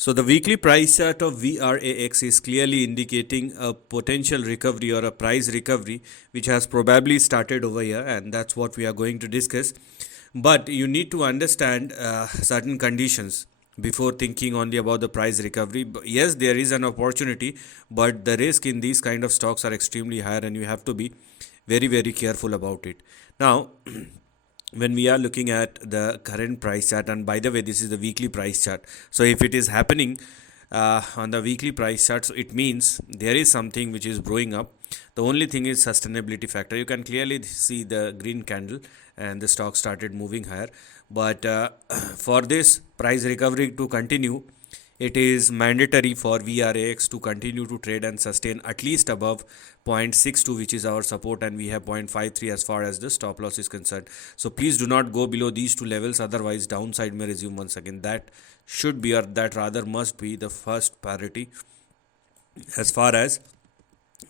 So the weekly price chart of VRAX is clearly indicating a potential recovery or a price recovery which has probably started over here, and that's what we are going to discuss. But you need to understand certain conditions before thinking only about the price recovery. Yes, there is an opportunity, but the risk in these kind of stocks are extremely higher and you have to be very careful about it. Now when we are looking at the current price chart, and by the way, this is the weekly price chart, so if it is happening on the weekly price chart, so it means there is something which is growing up. The only thing is sustainability factor. You can clearly see the green candle and the stock started moving higher, but for this price recovery to continue, it is mandatory for VRAX to continue to trade and sustain at least above 0.62, which is our support, and we have 0.53 as far as the stop loss is concerned. So please do not go below these two levels, otherwise downside may resume once again. That should be, or that rather must be, the first priority as far as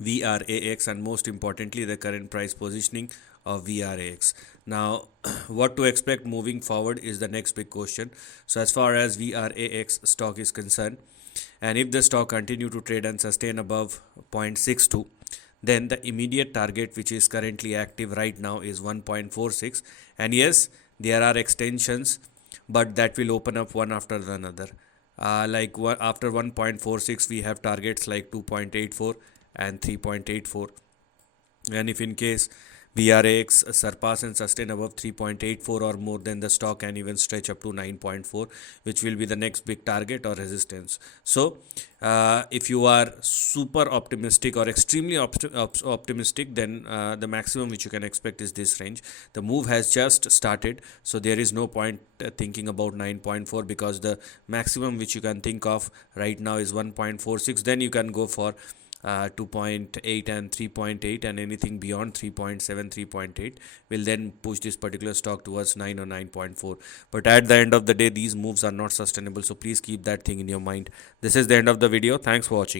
VRAX, and most importantly the current price positioning of VRAX. Now what to expect moving forward is the next big question. So as far as VRAX stock is concerned, and if the stock continue to trade and sustain above 0.62, then the immediate target which is currently active right now is 1.46, and yes, there are extensions, but that will open up one after the another. After 1.46 we have targets like 2.84 and 3.84, and if in case VRX surpass and sustain above 3.84 or more, then the stock can even stretch up to 9.4, which will be the next big target or resistance. So if you are super optimistic or extremely optimistic, then the maximum which you can expect is this range. The move has just started, so there is no point thinking about 9.4, because the maximum which you can think of right now is 1.46. then you can go for 2.8 and 3.8, and anything beyond 3.7 3.8 will then push this particular stock towards 9 or 9.4. but at the end of the day, these moves are not sustainable, so please keep that thing in your mind. This is the end of the video. Thanks for watching.